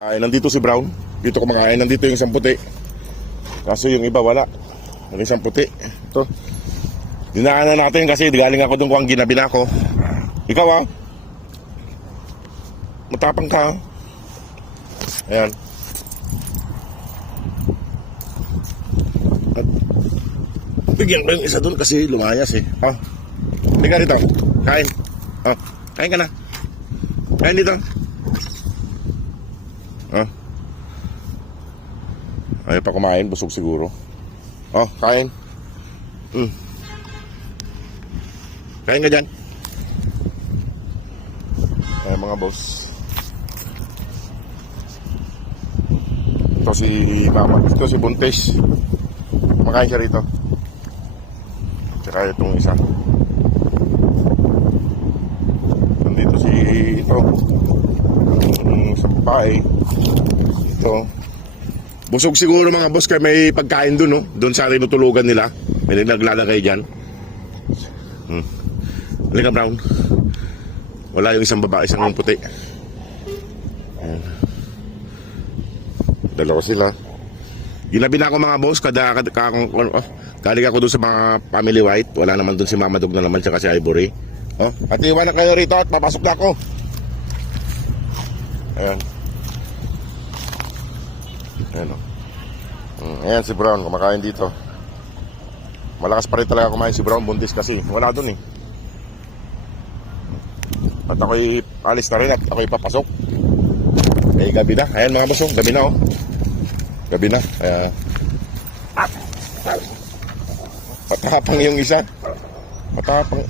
Ay, nandito si Brown. Dito kumakain. Nandito yung isang puti. Kaso yung iba wala. Yung isang puti. Ito. Dinaanan natin kasi galing ako doon kung ang ginabi na ako. Ikaw matapang ka. Ayan. At bigyan ko yung isa doon kasi lumayas eh. Hindi ka rito. Kain. Kain ka na. Kain dito. Ayaw pa kumain, busog siguro. Kain. Kain ka dyan. Ay, mga boss. Ito si Mama. Ito si Buntes. Kumakain siya rito. Tsaka itong isa. Nandito si ito. Sa babae. Ito. Busog siguro mga boss kaya may pagkain dun, no? Doon sa tinutulugan nila. May naglalagay dyan. Halika, Brown. Wala yung isang babae, isang puti. Ayan. Dalawa sila. Ginabi na ako mga boss. Galing ako doon sa mga family white. Wala naman doon si Mama Dog na naman tsaka si Ivory. At iwan na kayo rito at papasok na ako. Ayan. Ayan si Brown kumakain dito. Malakas pa rin talaga kumain si Brown. Buntis kasi wala dun eh. At ako'y alis na rin at ako'y papasok. Gabi na. Ayan mga boss, gabi na gabi na. Matapang yung isa. Matapang.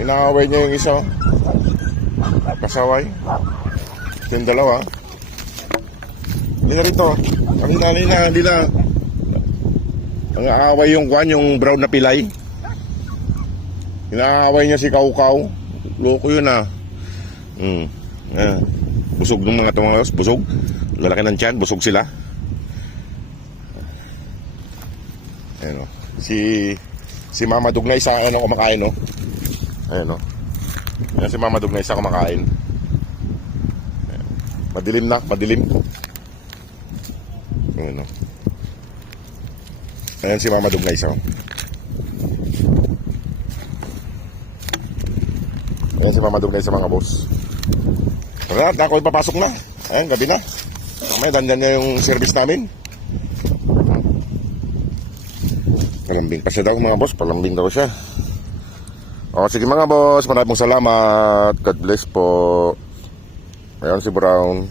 Inaaway niya yung isa. Kasaway. Yung dalawa. Hindi na rito. Hindi na. Ang aaway yung kwan, yung brown na pilay. Inaaway niya si Kaukaw. Loko yun Busog ng mga tumangalos. Busog. Lalaki ng tiyan. Busog sila. Ayan Si Mama Dog na isa kumakain Ayan Ayan si Mama Dog na isa kumakain. Ayan. Madilim na. Ayan Ayan si Mama Dog na isa. Ayan si Mama Dog na isa mga boss. Tara, ako ipapasok na. Ayan, gabi na. Mamaya dandan niya yung service namin. Palambing pa siya daw mga boss. Palambing daw siya. Sige mga boss. Maraming salamat. God bless po. Ayan si Brown.